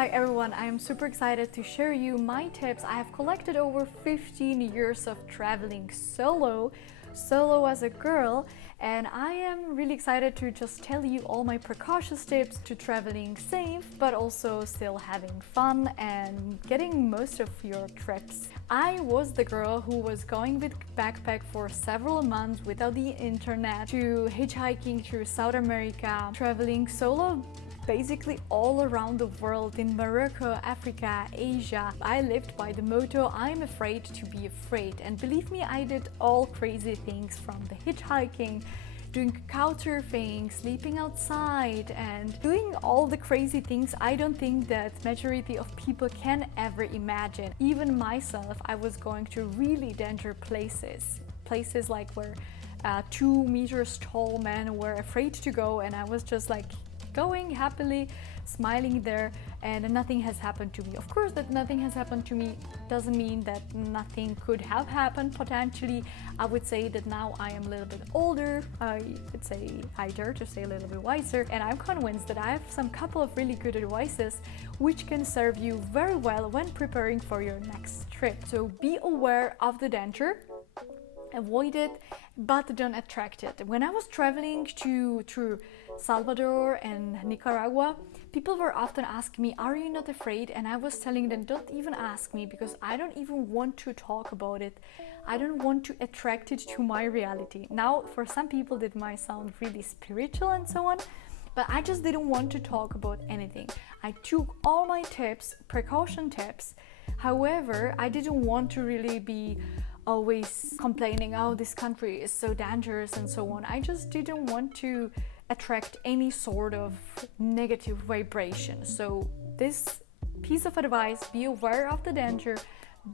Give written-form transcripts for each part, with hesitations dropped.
Hi everyone, I am super excited to share you my tips. I have collected over 15 years of traveling solo as a girl, and I am really excited to just tell you all my precautious tips to traveling safe but also still having fun and getting most of your trips. I was the girl who was going with backpack for several months without the internet, to hitchhiking through South America, traveling solo basically all around the world, in Morocco, Africa, Asia. I lived by the motto, I'm afraid to be afraid. And believe me, I did all crazy things, from the hitchhiking, doing couch surfing, sleeping outside, and doing all the crazy things I don't think that majority of people can ever imagine. Even myself, I was going to really dangerous places like where 2 meters tall men were afraid to go, and I was just like going happily, smiling there, and nothing has happened to me. Of course, that nothing has happened to me doesn't mean that nothing could have happened potentially. I would say that now I am a little bit older, I dare to say a little bit wiser, and I'm convinced that I have some couple of really good advices which can serve you very well when preparing for your next trip. So be aware of the danger, avoid it, but don't attract it. When I was traveling through Salvador and Nicaragua, people were often asking me, are you not afraid? And I was telling them, don't even ask me, because I don't even want to talk about it. I don't want to attract it to my reality. Now, for some people that might sound really spiritual and so on, but I just didn't want to talk about anything. I took all my tips, precaution tips. However, I didn't want to really be always complaining, oh, this country is so dangerous and so on. I just didn't want to attract any sort of negative vibration. So this piece of advice, be aware of the danger,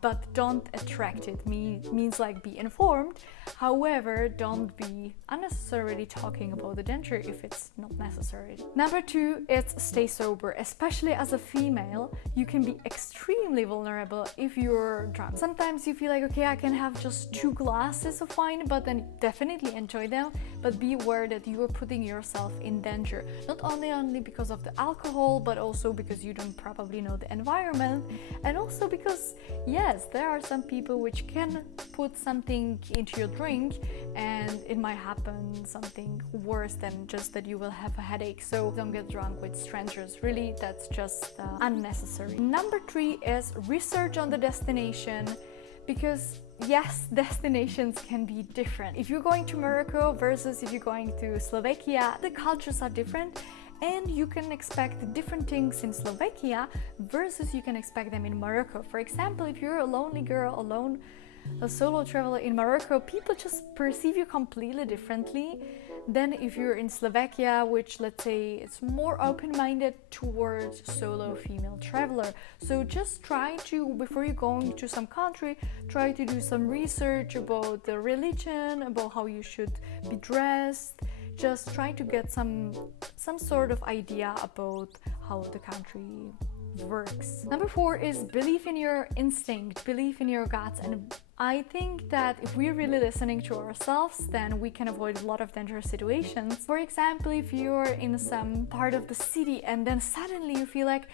but don't attract it. Means like be informed. However, don't be unnecessarily talking about the danger if it's not necessary. Number 2 is stay sober. Especially as a female, you can be extremely vulnerable if you're drunk. Sometimes you feel like, okay, I can have just 2 glasses of wine, but then definitely enjoy them, but be aware that you are putting yourself in danger. Not only because of the alcohol, but also because you don't probably know the environment, and also because yes, there are some people which can put something into your drink and it might happen something worse than just that you will have a headache. So don't get drunk with strangers. Really, that's just unnecessary. Number 3 is research on the destination, because yes, destinations can be different. If you're going to Morocco versus if you're going to Slovakia, the cultures are different. And you can expect different things in Slovakia versus you can expect them in Morocco. For example, if you're a lonely girl, a solo traveler in Morocco, people just perceive you completely differently than if you're in Slovakia, which, let's say, it's more open-minded towards solo female traveler. So just try to, before you're going to some country, try to do some research about the religion, about how you should be dressed. Just try to get some sort of idea about how the country works. Number 4 is believe in your instinct, believe in your guts, and I think that if we're really listening to ourselves, then we can avoid a lot of dangerous situations. For example, if you're in some part of the city and then suddenly you feel like,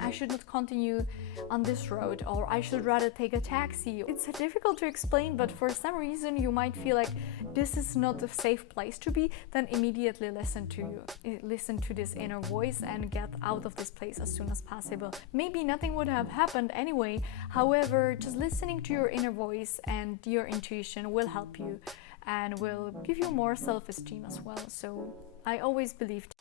I should not continue on this road, or I should rather take a taxi. It's difficult to explain, but for some reason you might feel like this is not a safe place to be, then immediately listen to this inner voice and get out of this place as soon as possible. Maybe nothing would have happened anyway. However, just listening to your inner voice and your intuition will help you and will give you more self-esteem as well. So I always believed.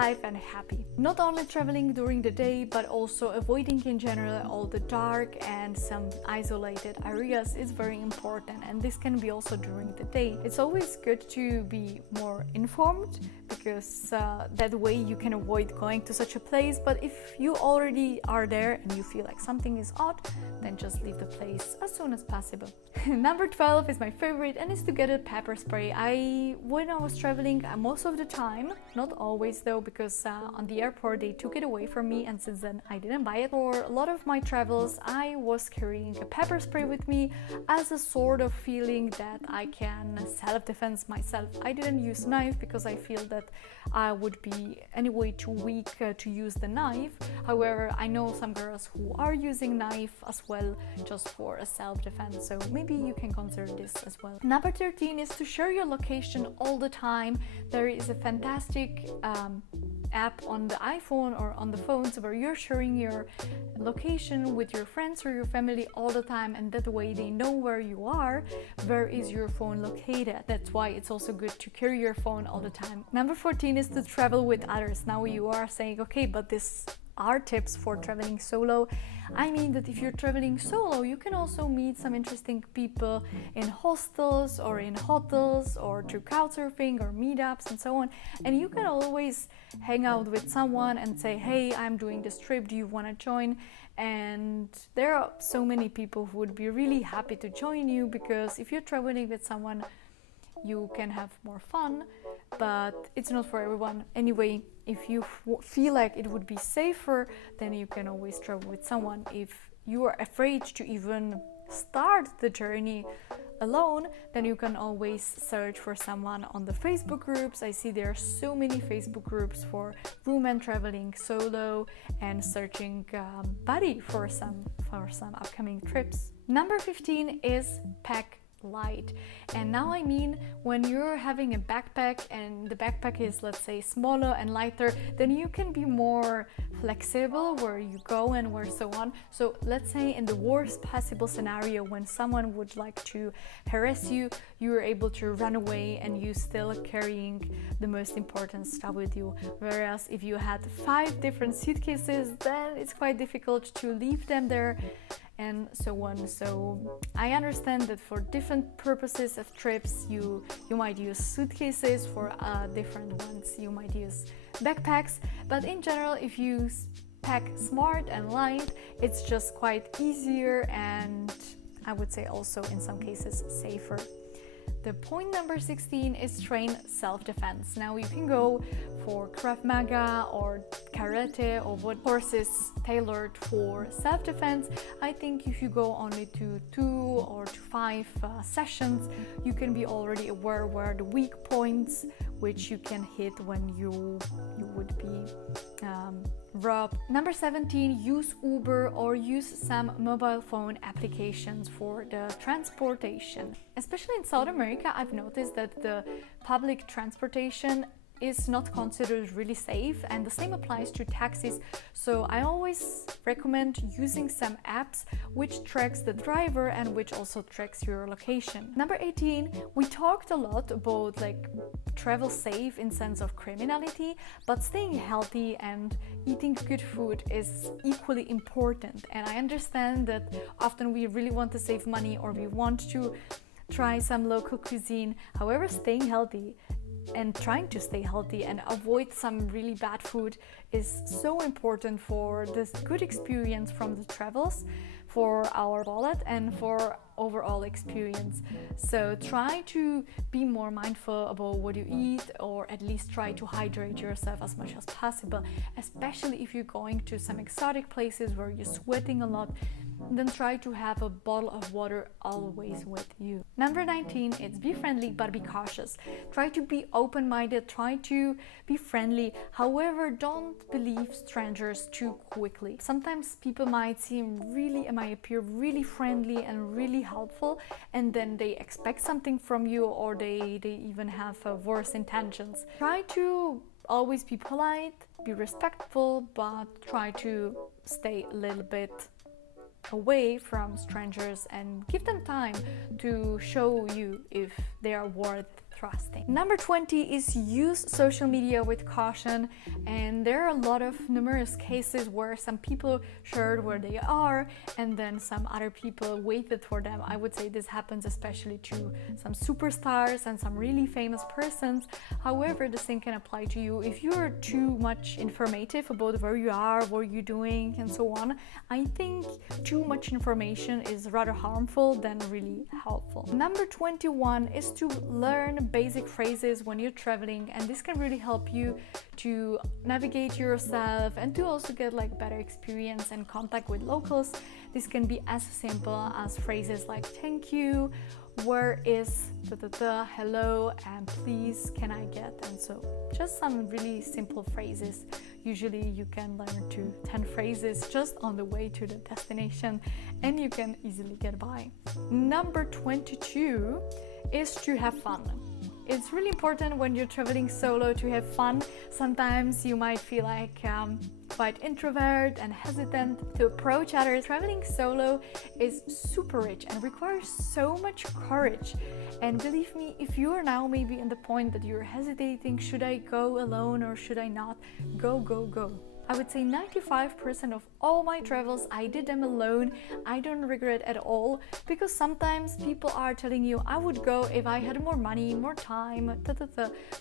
life and happy. Not only traveling during the day, but also avoiding in general all the dark and some isolated areas is very important, and this can be also during the day. It's always good to be more informed because that way you can avoid going to such a place, but if you already are there and you feel like something is odd, then just leave the place as soon as possible. Number 12 is my favorite, and it's to get a pepper spray. When I was traveling, most of the time, not always though, because on the airport they took it away from me, and since then I didn't buy it. For a lot of my travels I was carrying a pepper spray with me as a sort of feeling that I can self-defense myself. I didn't use knife because I feel that I would be anyway too weak to use the knife. However, I know some girls who are using knife as well just for a self-defense, so maybe you can consider this as well. Number 13 is to share your location all the time. There is a fantastic app on the iPhone or on the phones where you're sharing your location with your friends or your family all the time, and that way they know where you are, where is your phone located. That's why it's also good to carry your phone all the time. Number 14 is to travel with others. Now you are saying, okay, but these are tips for traveling solo. I mean that if you're traveling solo, you can also meet some interesting people in hostels or in hotels or through couchsurfing or meetups and so on, and you can always hang out with someone and say, hey, I'm doing this trip, do you want to join? And there are so many people who would be really happy to join you, because if you're traveling with someone you can have more fun, but it's not for everyone. Anyway, if you feel like it would be safer, then you can always travel with someone. If you are afraid to even start the journey alone, then you can always search for someone on the Facebook groups. I see there are so many Facebook groups for women traveling solo and searching buddy for some upcoming trips. Number 15 is pack light. And now I mean, when you're having a backpack and the backpack is, let's say, smaller and lighter, then you can be more flexible where you go and where so on. So let's say in the worst possible scenario, when someone would like to harass you, you are able to run away and you still carrying the most important stuff with you. Whereas if you had 5 different suitcases, then it's quite difficult to leave them there and so on. So I understand that for different purposes of trips, you might use suitcases, for different ones you might use backpacks, but in general, if you pack smart and light, it's just quite easier and I would say also in some cases safer. The point number 16 is train self-defense. Now you can go for Krav Maga or Karate or what courses tailored for self-defense. I think if you go only to 2 or to 5 sessions, you can be already aware where the weak points which you can hit when you would be robbed. Number 17, use Uber or use some mobile phone applications for the transportation. Especially in South America, I've noticed that the public transportation is not considered really safe, and the same applies to taxis. So I always recommend using some apps which tracks the driver and which also tracks your location. Number 18, we talked a lot about like travel safe in sense of criminality, but staying healthy and eating good food is equally important. And I understand that often we really want to save money or we want to try some local cuisine. However, staying healthy and trying to stay healthy and avoid some really bad food is so important for this good experience from the travels, for our wallet and for overall experience. So try to be more mindful about what you eat, or at least try to hydrate yourself as much as possible, especially if you're going to some exotic places where you're sweating a lot. Then try to have a bottle of water always with you. Number 19, it's be friendly but be cautious. Try to be open-minded, try to be friendly. However, don't believe strangers too quickly. Sometimes people might appear really friendly and really helpful, and then they expect something from you, or they even have worse intentions. Try to always be polite, be respectful, but try to stay a little bit away from strangers and give them time to show you if they are worth trusting. Number 20 is use social media with caution, and there are a lot of numerous cases where some people shared where they are and then some other people waited for them. I would say this happens especially to some superstars and some really famous persons. However, the same can apply to you if you are too much informative about where you are, what you're doing and so on. I think too much information is rather harmful than really helpful. Number 21 is to learn basic phrases when you're traveling, and this can really help you to navigate yourself and to also get like better experience and contact with locals. This can be as simple as phrases like thank you, where is hello, and please can I get, and so just some really simple phrases. Usually you can learn 10 phrases just on the way to the destination and you can easily get by. Number 22 is to have fun. It's really important when you're traveling solo to have fun. Sometimes you might feel like quite introvert and hesitant to approach others. Traveling solo is super rich and requires so much courage. And believe me, if you are now maybe in the point that you're hesitating, should I go alone or should I not? Go, go, go. I would say 95% of all my travels, I did them alone. I don't regret at all, because sometimes people are telling you, I would go if I had more money, more time,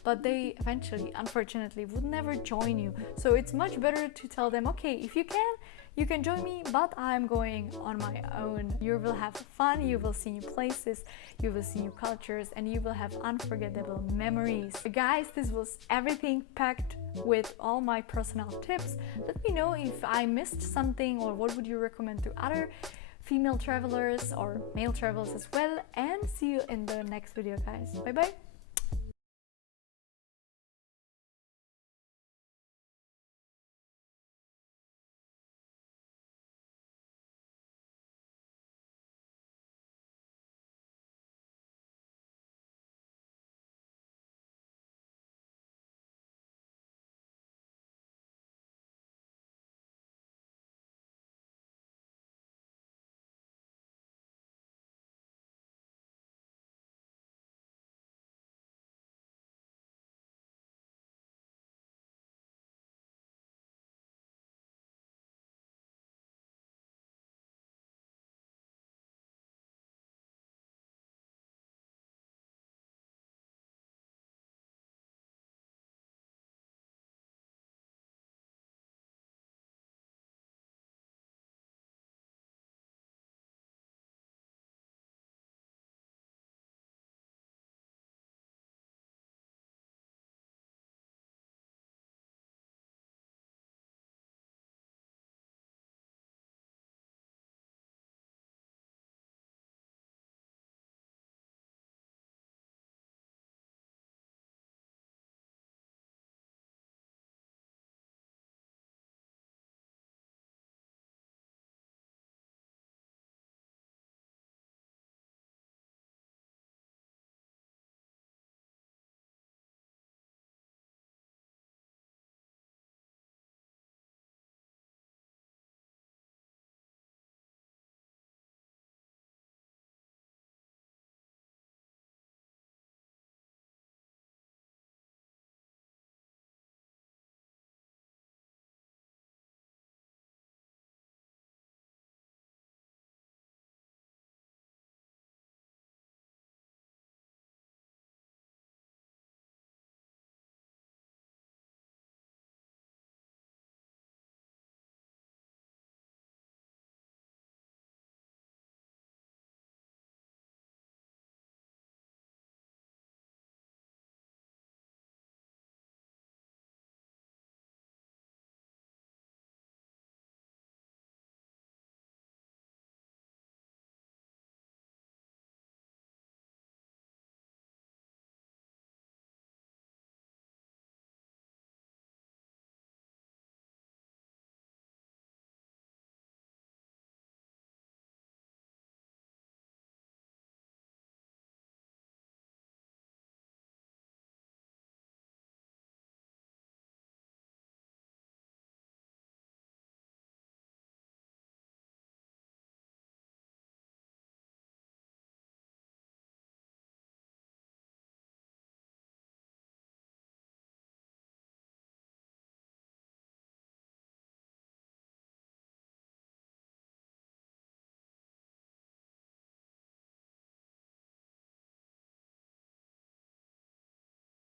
but they eventually, unfortunately, would never join you. So it's much better to tell them, okay, if you can join me, but I'm going on my own. You will have fun, you will see new places, you will see new cultures, and you will have unforgettable memories. So guys, this was everything packed with all my personal tips. Let me know if I missed something, or what would you recommend to other female travelers or male travelers as well, and see you in the next video, guys. Bye bye.